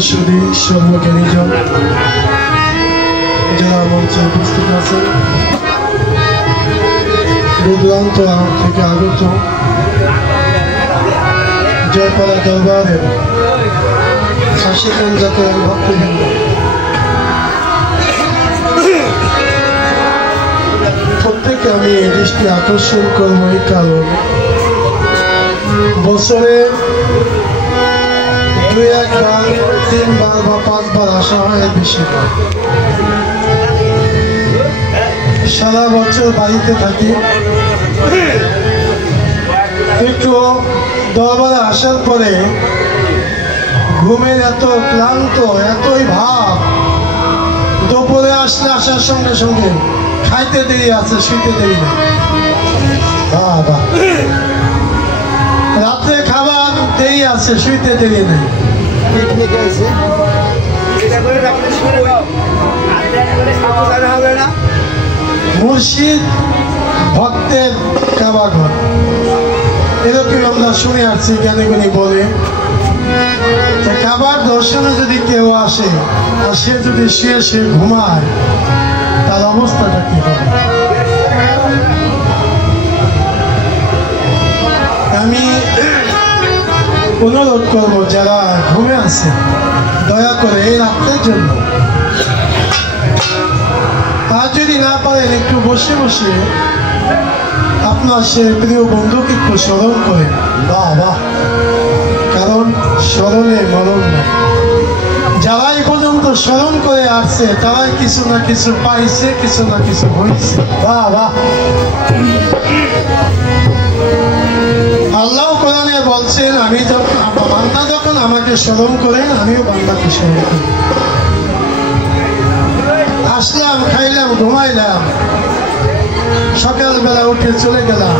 সর্বসুদী সর্বজ্ঞানীজন যারা মঞ্চে উপস্থিত আছেন, দূরান্ত থেকে আগত জয়পাড়া দরবারের শাসিকান জাতের ভক্তবৃন্দ, প্রত্যেকে আমি দৃষ্টি আকর্ষণ করবো এই কারণ বছরে 2-1 বার 3 বার বা 5 বার আসা হয় বেশি। সারা বছর বাড়িতে থাকি, একটু দরবারে আসার পরে ঘুমের এত ক্লান্ত, এতই ভাব, দুপুরে আসলে আসার সঙ্গে সঙ্গে খাইতে দেরি আছে, শুইতে দেরি না। বাবা, রাত্রে খাবার দেরি আছে, শুইতে দেরি নেই। মুর্শিদ ভক্তের কাবাঘর, এরকম আমরা শুনে আসছি জ্ঞানীগুণী বলে। কাবার দর্শনে যদি কেউ আসে আর সে যদি শুয়ে ঘুমায়, তার অবস্থাটা কি হবে? আমি অনুরোধ করব যারা ঘুমে আছে, দয়া করে এই রাত্রের জন্য, আর যদি না পারেন একটু বসে বসে আপনার সে প্রিয় বন্ধুকে একটু স্মরণ করেন। বাবা, কারণ স্মরণে মরণ নেই। যারা এই পর্যন্ত স্মরণ করে আসছে তারাই কিছু না কিছু পাইছে, কিছু না কিছু হয়েছে। বাবা, আল্লাহ কোরআনে বলছেন, আমি যখন বান্দা যখন আমাকে স্মরণ করেন, আমিও বান্দাকে স্মরণ করি। আসলাম, খাইলাম, ঘুমাইলাম, সকালবেলা উঠে চলে গেলাম,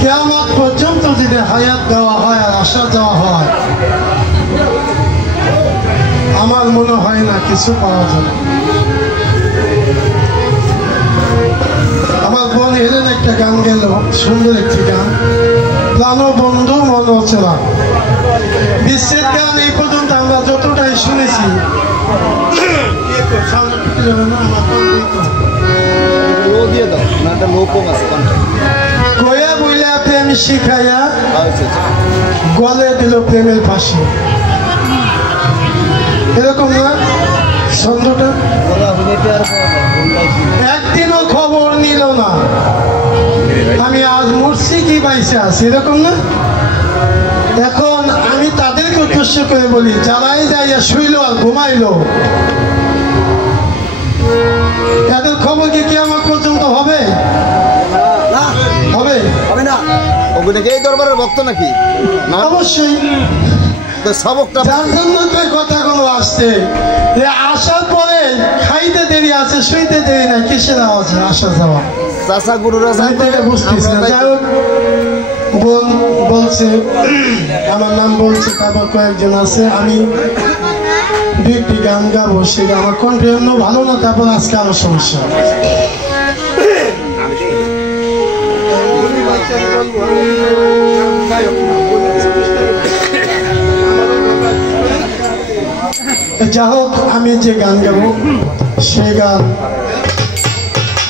কিয়ামত পর্যন্ত যদি হায়াত দেওয়া হয় আর আসা যাওয়া হয়, আমার মনে হয় না কিছু পাওয়া যাবে। আমার বোন এলেন একটা গান গেল, সুন্দর একটি গান, প্রাণবন্ধু মন অচলা। বিশ্বের গান এই পর্যন্ত আমরা যতটাই শুনেছি, কয়া বইলা প্রেম শিখাইয়া গলে দিল প্রেমের ফাঁসি। এরকম না ছন্দটা? একদিনও খবর নিল না আমি আজ মরছি কি বাইসে আছি, এরকম না? এখন আমি তাদেরকে উদ্দেশ্য করে বলি, যারাই যাইয়া শুইল আর ঘুমাইলো, তাদের খবর কি কিয়ামত পর্যন্ত হবে? হবে? হবে না। ওগুলো কি এই দরবারের ভক্ত নাকি? না, অবশ্যই। যার জন্য তো কথাগুলো আসছে, আসার পরে খাইতে দেরি আছে, শুইতে দেরি নাই, কিসের আওয়াজ আসা যাওয়া? চাচা গুরুরা বুঝতেছি না। যাই হোক, বোন বলছে, আমার নাম বলছে, তারপর কয়েকজন আছে, আমি 2-1টি গান গাবো। সেটা আমার কণ্ঠে অন্য ভালো না, তারপর আজকে আরো সমস্যা। যা হোক, আমি যে গান গাবো সেই গান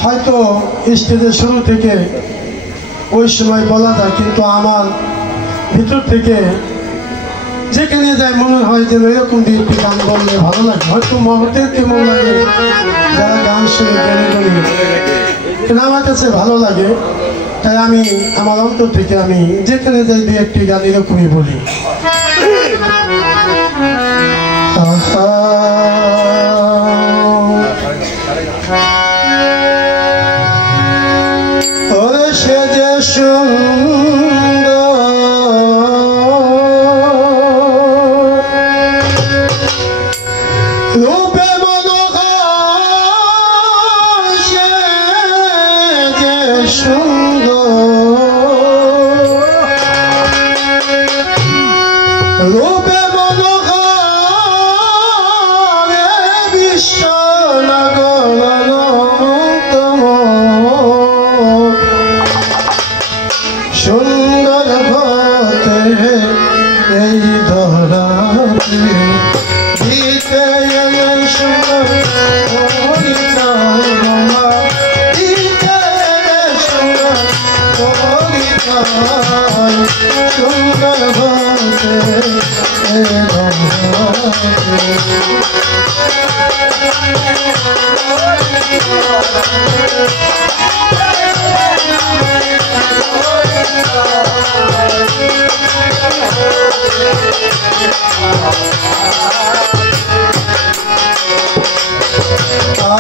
হয়তো স্টেজের শুরু থেকে ওই সময় বলা যায়, কিন্তু আমার ভিতর থেকে যেখানে যায় মনে হয় যে এরকম 2-1টি গান বললে ভালো লাগে। হয়তো মহতের কেমন লাগে যারা গান শুনে গানে করি, কিন্তু আমার কাছে ভালো লাগে, তাই আমি আমার অন্তর থেকে আমি যেখানে যাই 2-1টি গান এরকমই বলি। ওরে সে যে সুন্দর রূপে মনোহর, সে যে সুন্দর সুন্দর পরিচয় মামা দিতে সুন্দর পরিচয় সুন্দর হতে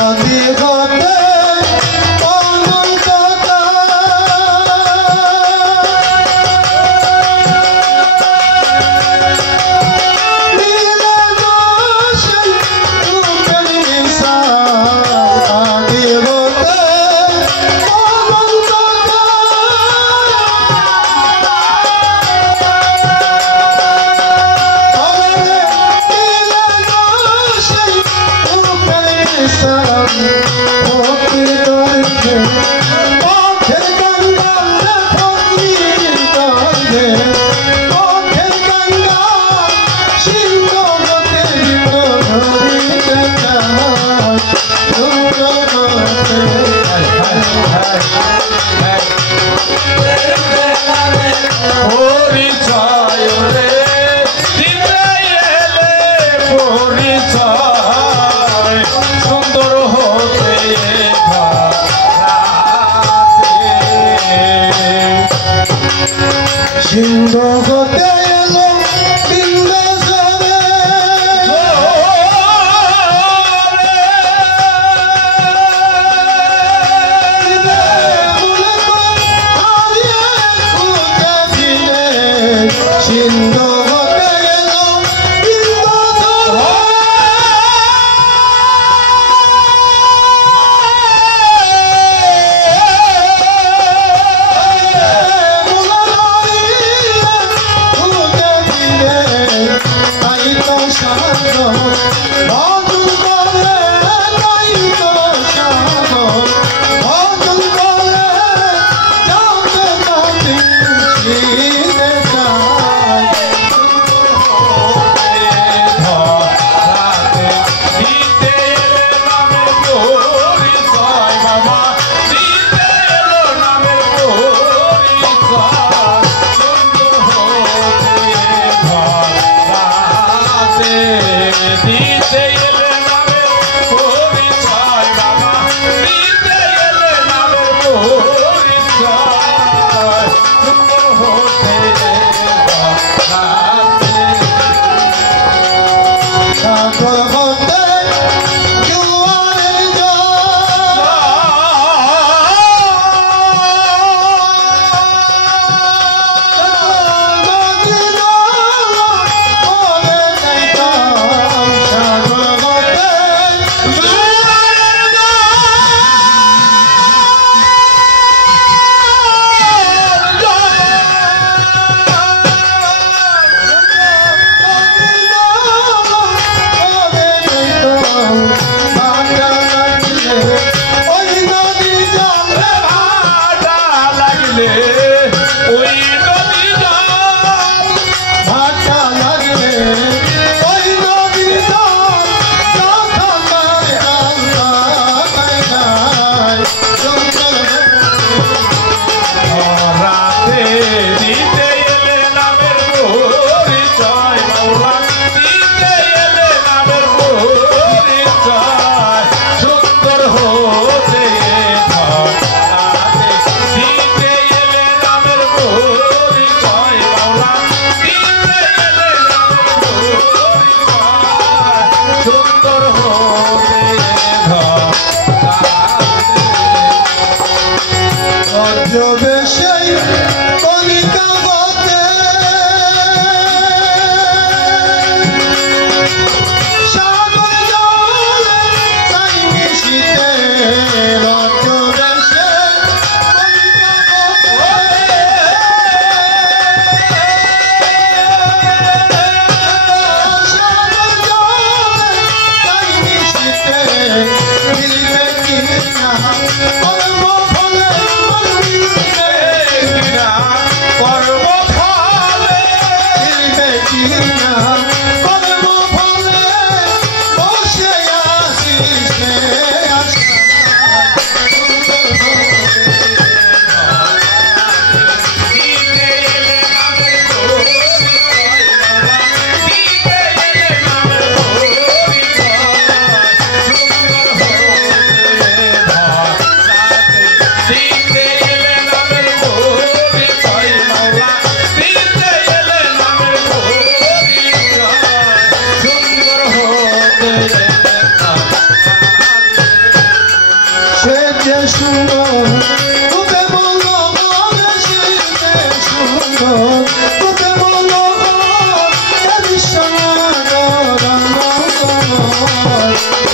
আদি হতে অনন্ত সিন্ধু হতে এলো বিন্দাসরে সিন্ধু হতে এলো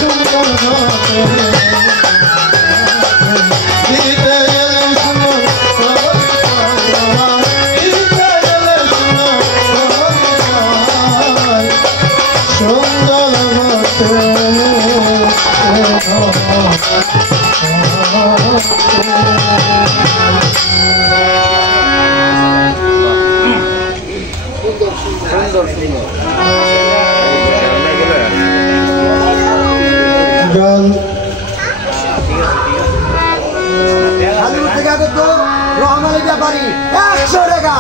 সুন্দর ঘটে দিতে গেলে শুনো দিতে গেলে শুনো সুন্দর ঘটে গান রহমানের ব্যাপারী 100 টাকা